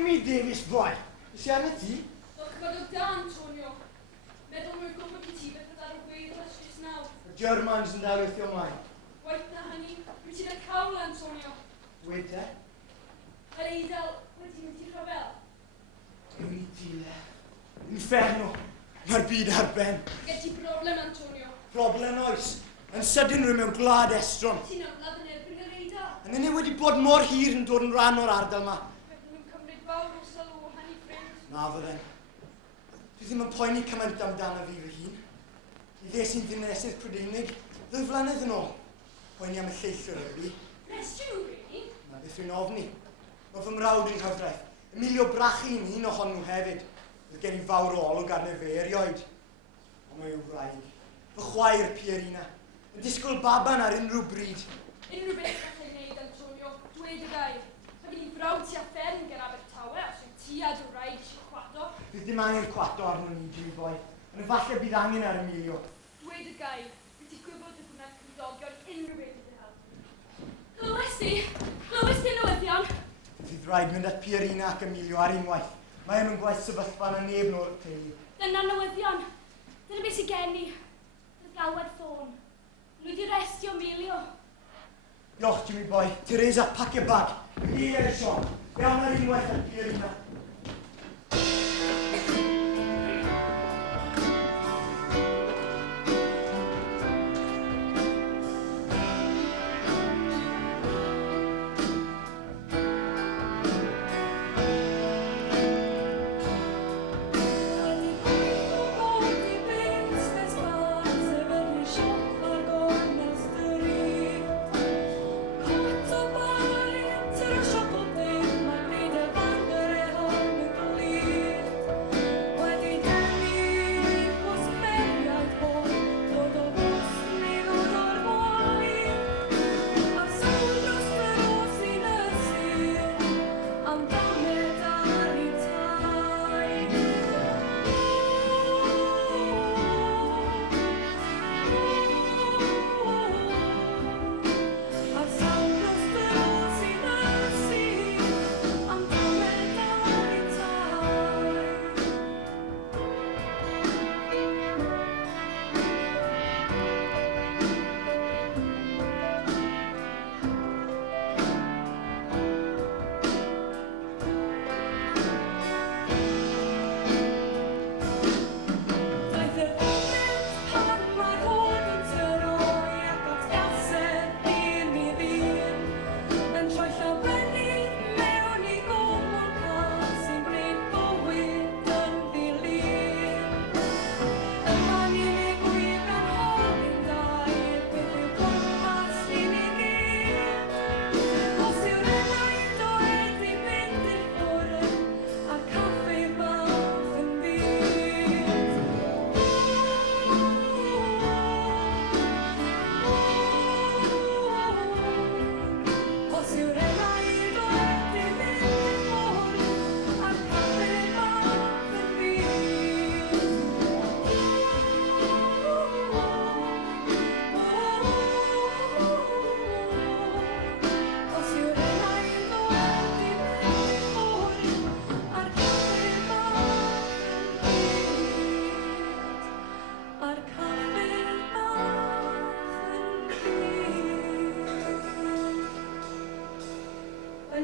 Amy Davies, boy. Is she arna ti? Doch bod o dan, Antonio. Meddwl mwy'r gwybod i ti beth ydych chi'n gweud o'r ysgrys nawr. Y Germans yn dal weithio mlaen. Waith na hynny, rwy ti'n y cawl, Antonio. Wed e? Yr eidl, wedi mynd i'r rhyfel. Amy Tile. Inferno. Mae'r byd ar ben. Gen ti broblem, Antonio. Problem oes. Yn sydyn rwy mewn gwlad estron. Ti'n ymladd yn erbyn yr eidl. Yn yna wedi bod mor hir yn dod yn rhan o'r ardal yma. Bydden nhw'n cymryd fawr o sylw o hynny ffrind. Na fydden. Dwi ddim yn poeni cymaint amdano fi fy hun. I dde sy'n ddinesydd Prydeinig, 2 flynedd yn ôl. Poeni am y lleithwyr yr fi. Restio nhw, Grini? Na beth rwy'n ofni. Mae fy mrawd yn cyfraith. Emilio Brachi'n un ohon nhw hefyd. Oedd gen I fawr o olwg arno fe erioed. Ond mae yw wraig. Fy chwaer Pierina. Yn disgwyl baban ar unrhyw bryd. Unrhyw beth gallai wneud, Antonio, dweud y gair. Mae gen I frawd ti a fferm ger Abertawe, os yw ti a dy wraig eisiau chwato. Bydd dim angen cwato arno ni, Jimmy boy. Ond efallai bydd angen ar Emilio. Dweud y gair, wyt ti'n gwybod y hwnna'n cymdogion unrhyw beth ydy help. Glywes ti newyddion? Bydd rhaid mynd at Pierina ac Emilio ar unwaith. Mae nhw'n gwaith sefyllfa na neb nhw'r teulu. Dyna newyddion. Dyna beth sy'n gen i. Dyna galwad ffôn. Nhw wedi restio Emilio. Diolch, Jimmy boy. Teresa, pack your bag. Ie, Sean. Fewn ar unwaith at Pierina.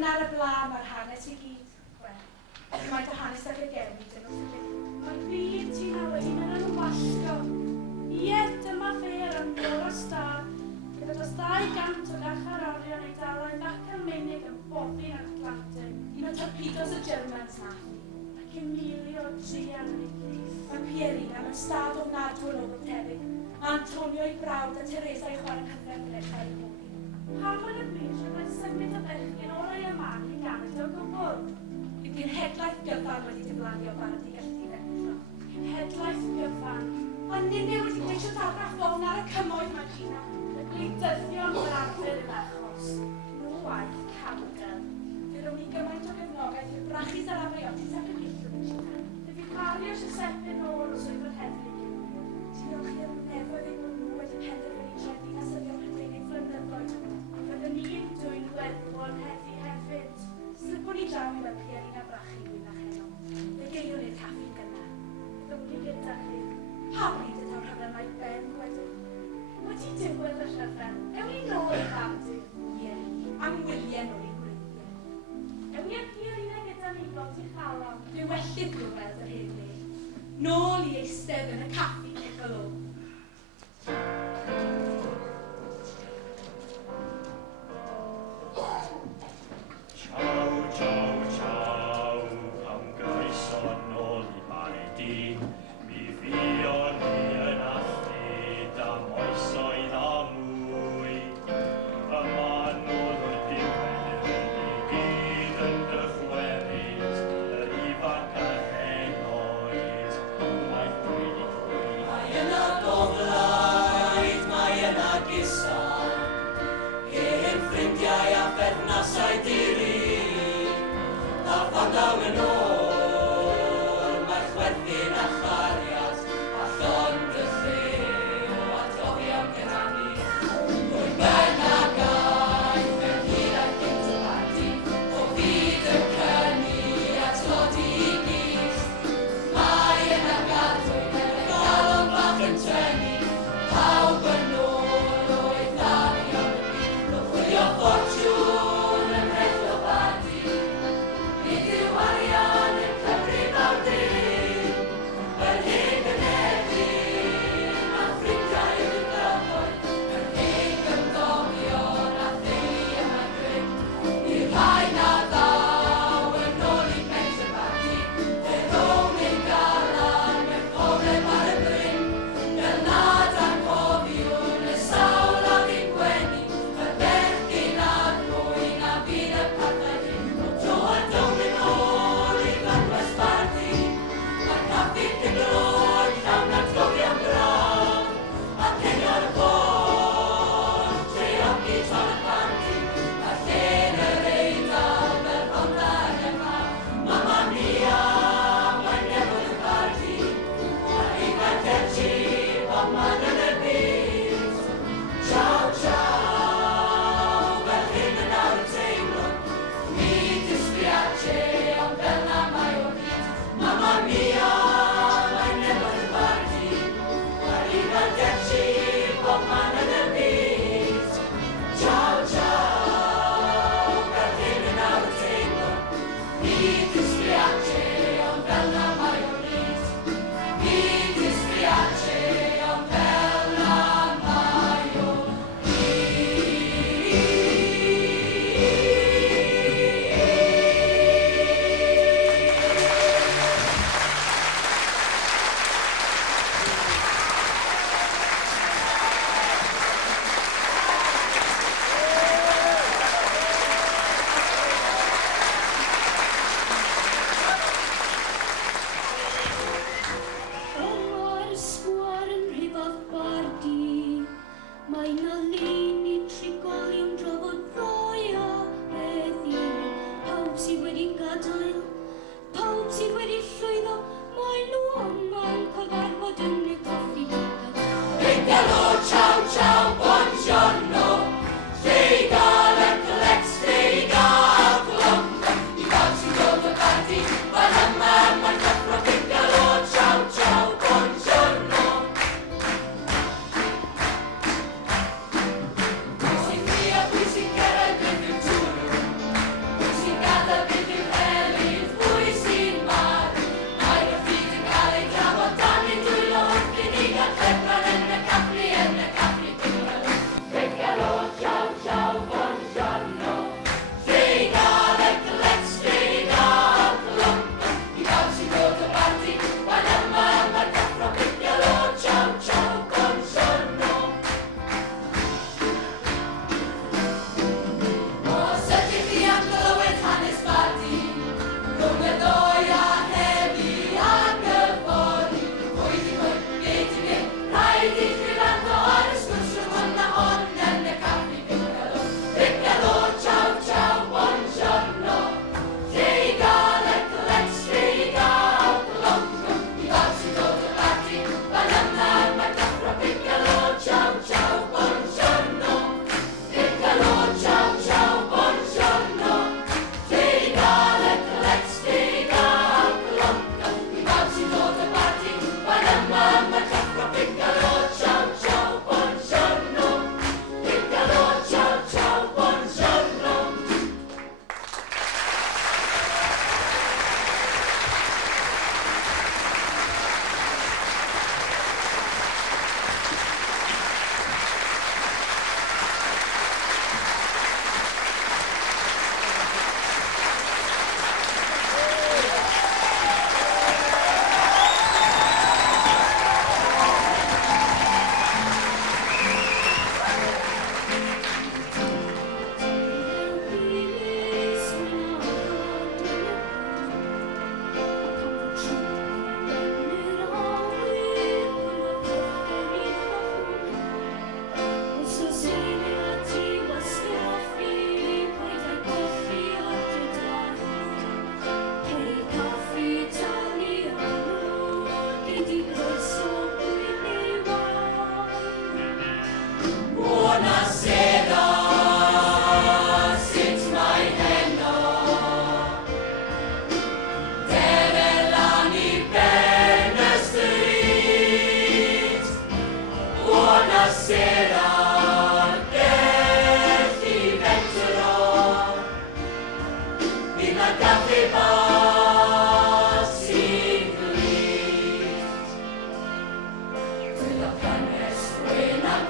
Ar y blaen mae'r hanes I gyd. Wel, gymaint o hanes ar y gefn I dyn nhw'n ffili. Mae'r byd ti'n awyn yn ymwallgo. Ie, dyma fe ar ymwyl o star, gyda dros 200 o gacharorion ei dala'n ac yn menig yn boddi'n Atlantic. Un o torpedos y Germans na. Ac Emilio Drian yn ei gryf. Mae Pierina mewn stad ofnadw yn ôl tebyg. Antonio ei brawd a Teresa ei chwarae cyfer brechau i bobi. Pam bod y bryd rhywun symud o bechgyn o'r ei yma i'n ganol o gwbl? Bydd cenhedlaeth gyfan wedi diflannu o barod I gallu ddeffro. Cenhedlaeth gyfan. Ond nid wedi gweithio dadrach fown ar y cymoedd mae Gina. Y gwleidyddion o'r arfer yn achos. Nhw waith camgel. Fe rown I gymaint o gefnogaeth i'r brachus ar afreiotis ac yn eithaf yn Gina. Fe fi pario Giuseppe nôl o swydd o'r heddlu. Diolch i'r nefoedd ein bod nhw wedi penderfynu trefi na syddion Prydeinig flynyddoedd. Byddwn ni'n dwy'n weddol heddi hefyd. Sut bod ni draw I weld Pierina Brachi? Wedi diwedd y llyfren, ewn ni nôl i Gardydd. Ie, am wyliau nôl i gwreiddiau. Ewn ni â Pierina gyda ni bod i chalon. Fe wellid glywed yr hyn ni. Nôl i eistedd yn y caffi Piccolo. Ciao, ciao, ciao, am gaison nôl i Mardi. Mi fion ni yn allid am oesoedd a mwy. Yma nôl o'r diwedd i gyd yn dychwerus, yr ifanc a'r hen oed. Mae dweud i dweud. Mae yna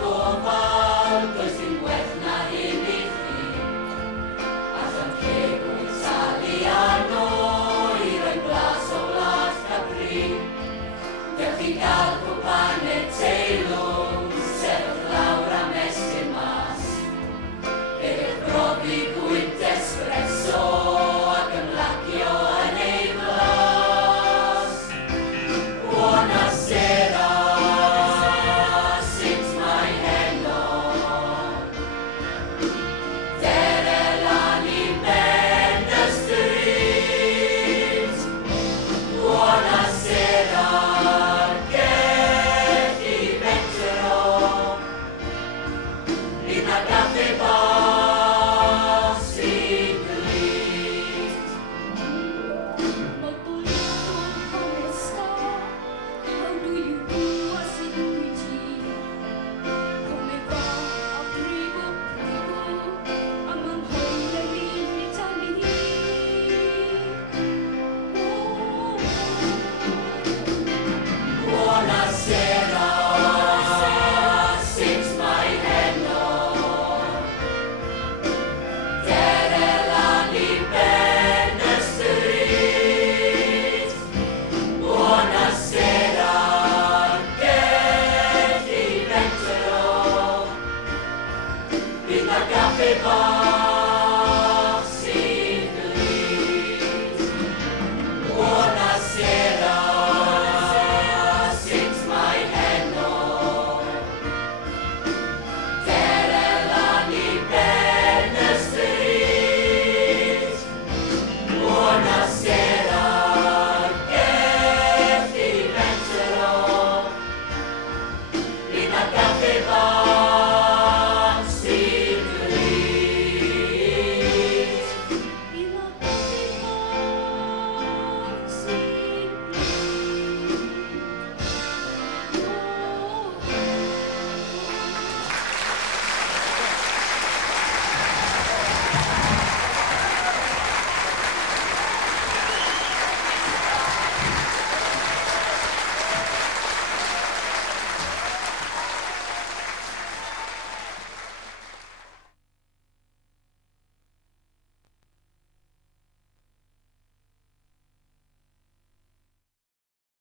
Gofal